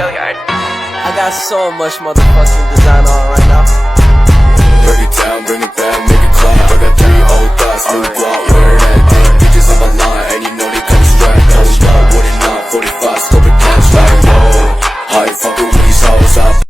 Hilliard. I got so much motherfucking design on right now. Break it down, bring it back, make it clap. I got 3 old thoughts, new guap, wear that thing. Bitches on my line, and you know they come strapped. Hold up, what it not, 45, scope it cash like whoa. How you fucking with these hoes up?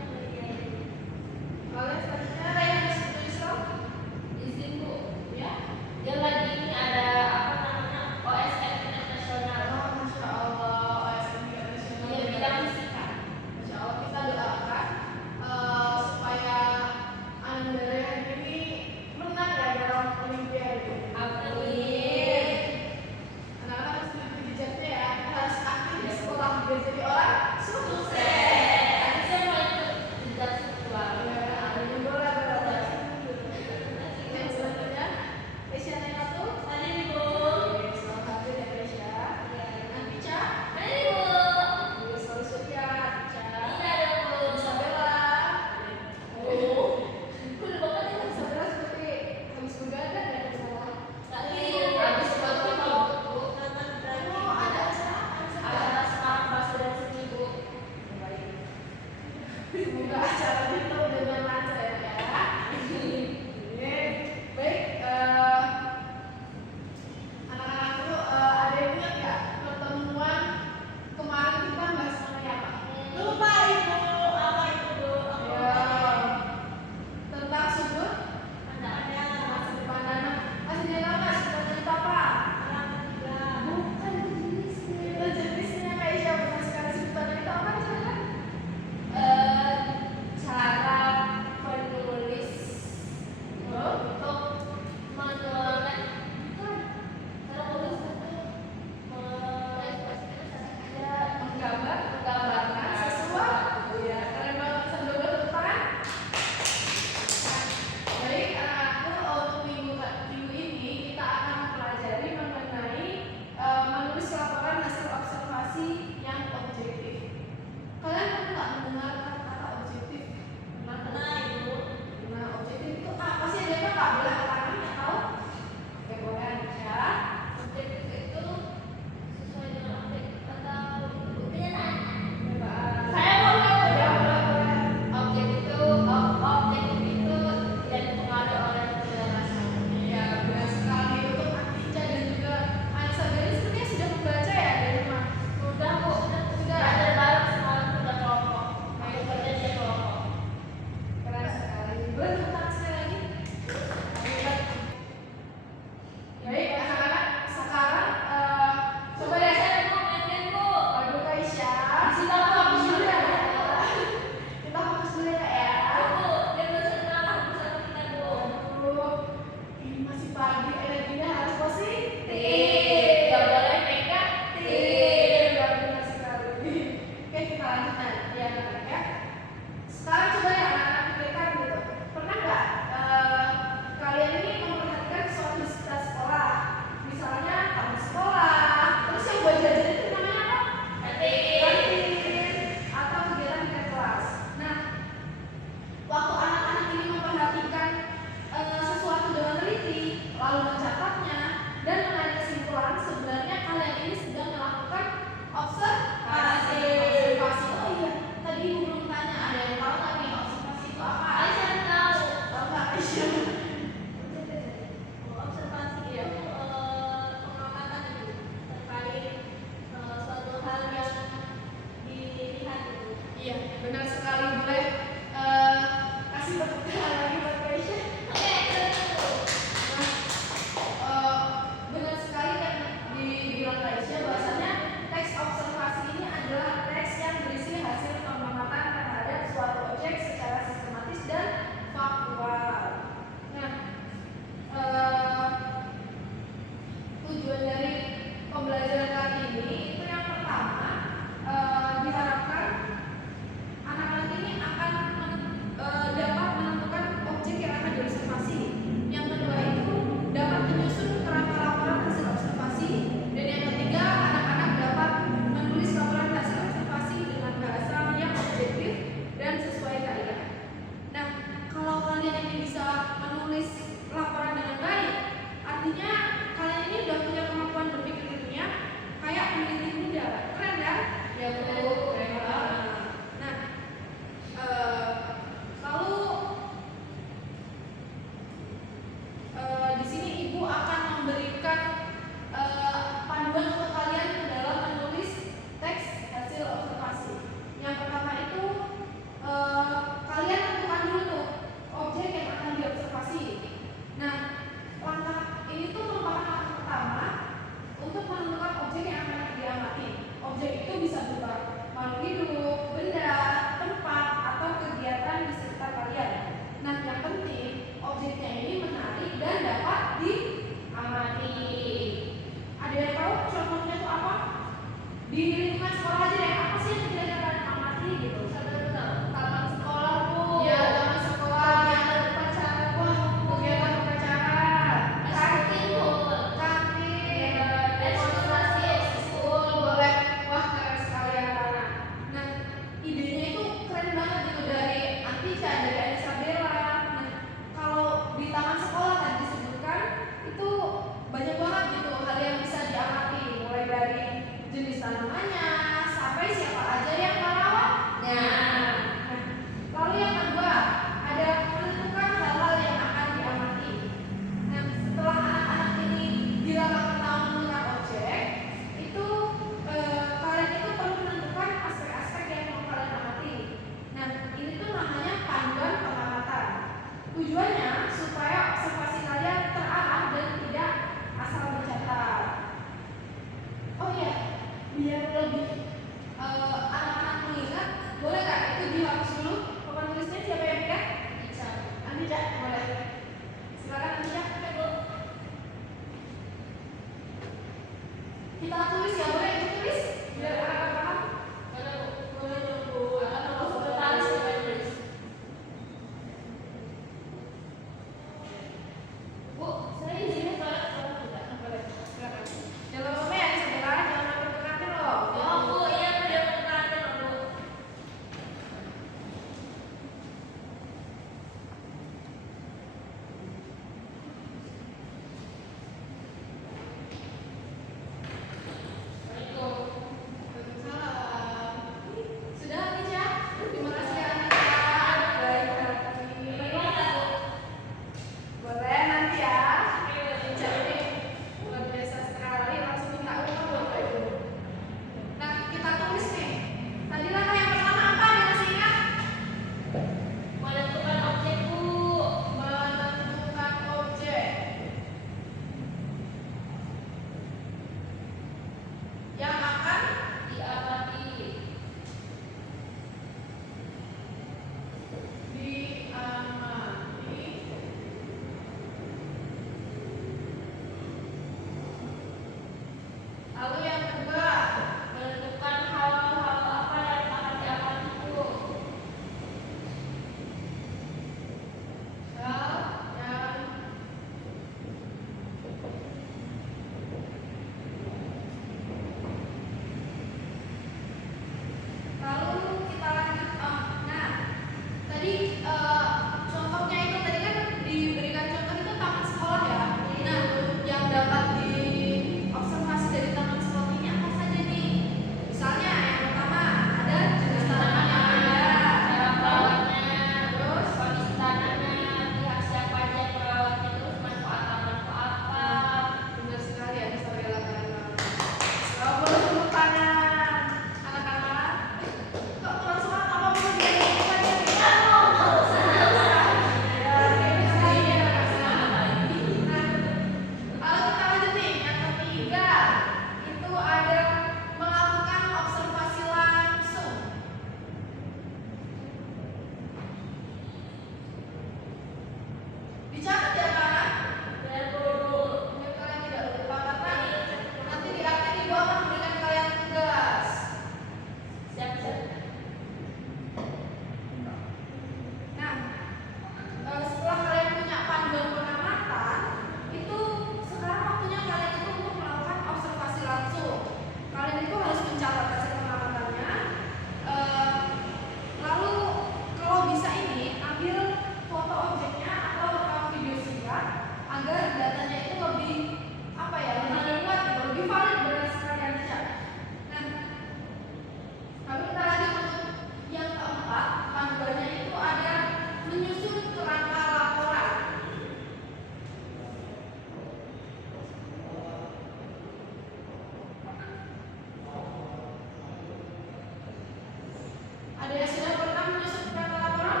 Ada yang sudah pernah menyusun kerangka laporan?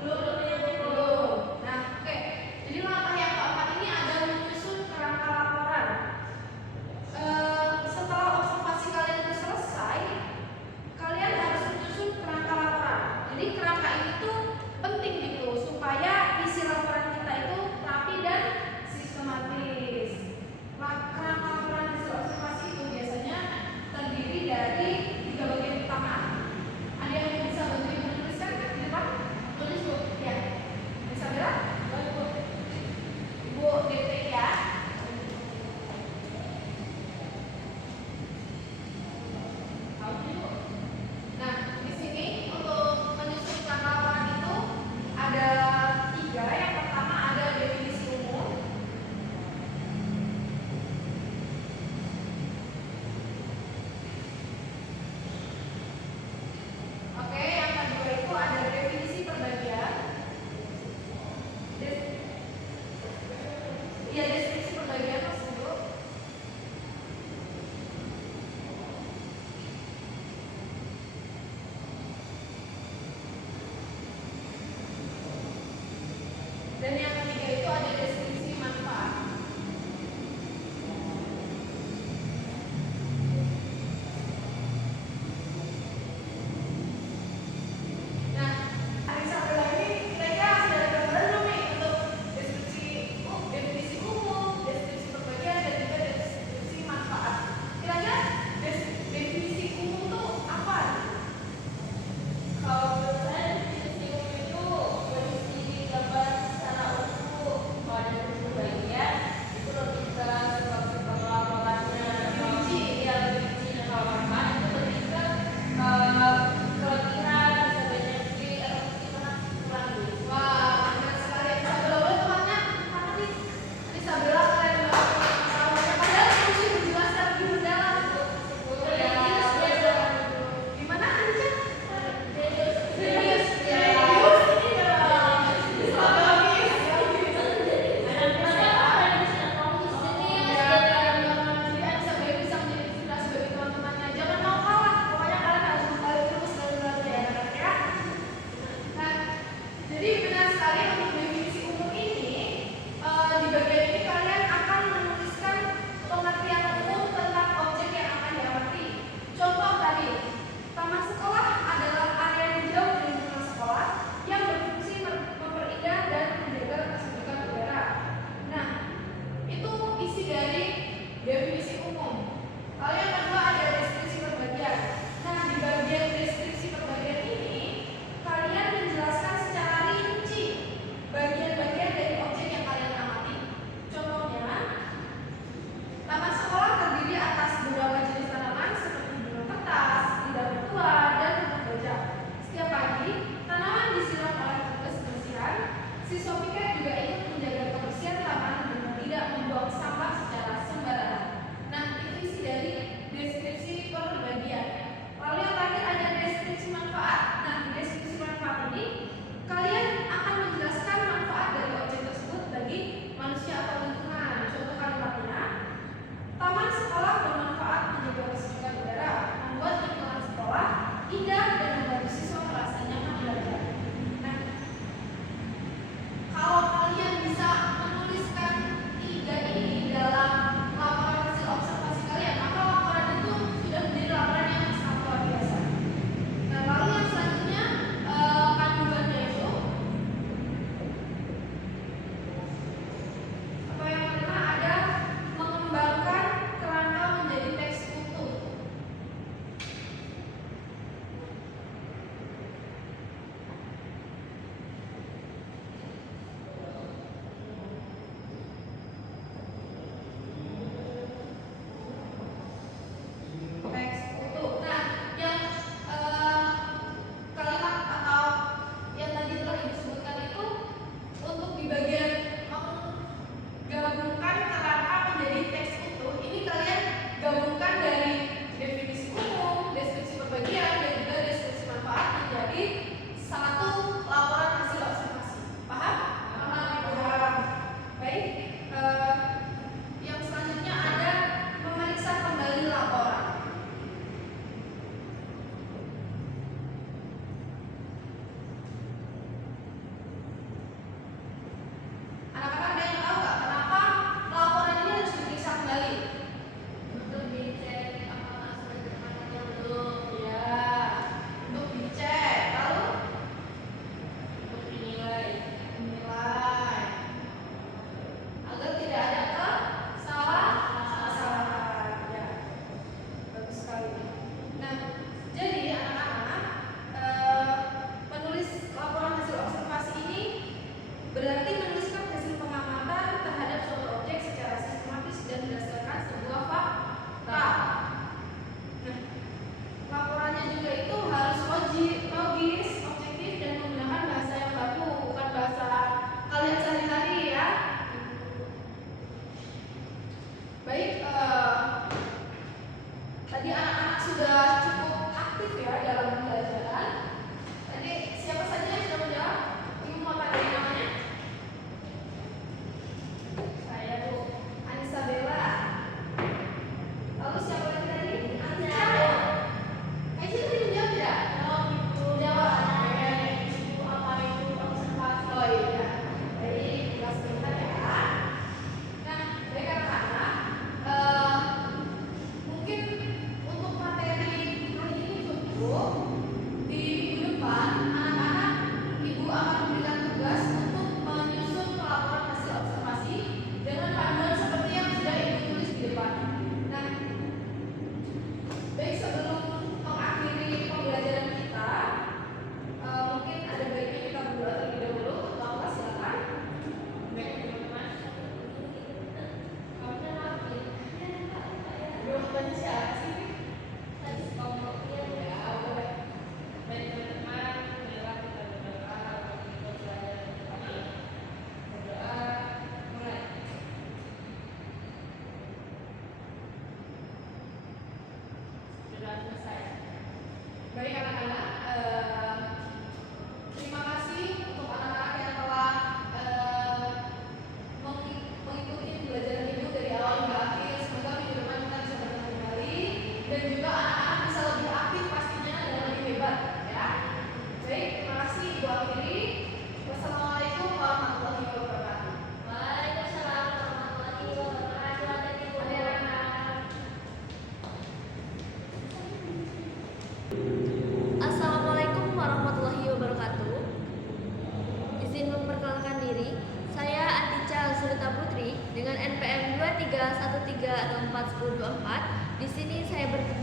Belum. Nah, oke. Jadi langkah yang keempat ini ada menyusun kerangka laporan. Setelah observasi kalian sudah selesai, kalian harus menyusun kerangka laporan. Jadi kerangka ini tuh penting gitu supaya isi laporan kita itu rapi dan sistematis. Kerangka laporan hasil observasi itu biasanya terdiri dari 3 bagian utama. Ada yang bisa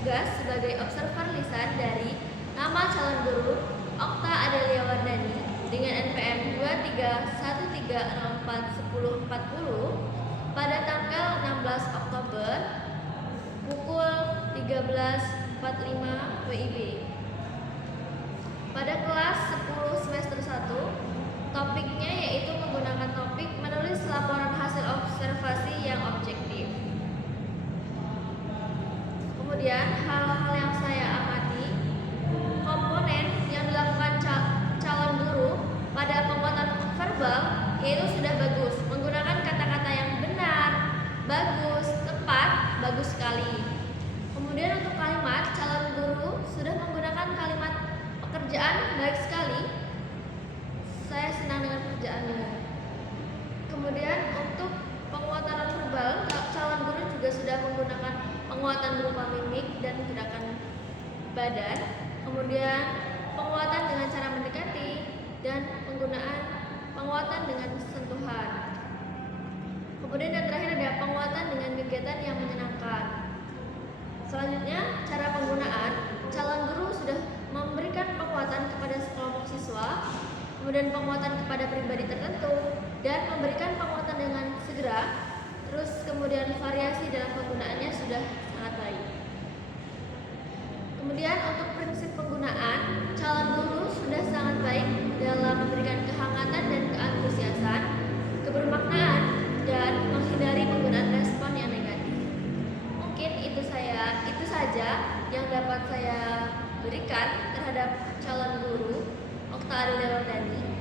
tugas sebagai observer lisan dari nama calon guru Okta Adelia Wardani dengan NPM 2313041040 pada tanggal 16 Oktober pukul 13.45 WIB. Pada kelas 10 semester 1, topiknya yaitu menggunakan topik menulis laporan hasil observasi yang objektif. Kemudian hal-hal yang saya amati, komponen yang dilakukan calon guru pada penguatan verbal yaitu sudah bagus, menggunakan kata-kata yang benar, bagus, tepat, bagus sekali. Kemudian untuk kalimat, calon guru sudah menggunakan kalimat pekerjaan baik sekali. Saya senang dengan pekerjaannya. Kemudian untuk penguatan verbal, calon guru juga sudah menggunakan penguatan berupa mimik dan gerakan badan. Kemudian penguatan dengan cara mendekati dan penggunaan penguatan dengan sentuhan. Kemudian yang terakhir ada penguatan dengan kegiatan yang menyenangkan. Selanjutnya, cara penggunaan, calon guru sudah memberikan penguatan kepada sekelompok siswa, kemudian penguatan kepada pribadi tertentu, dan memberikan penguatan dengan segera. Terus kemudian variasi dalam penggunaannya sudah sangat baik. Kemudian untuk prinsip penggunaan, calon guru sudah sangat baik dalam memberikan kehangatan dan keantusiasan, kebermaknaan, dan menghindari penggunaan respon yang negatif. Mungkin itu saja yang dapat saya berikan terhadap calon guru Okta Adelia Wardani.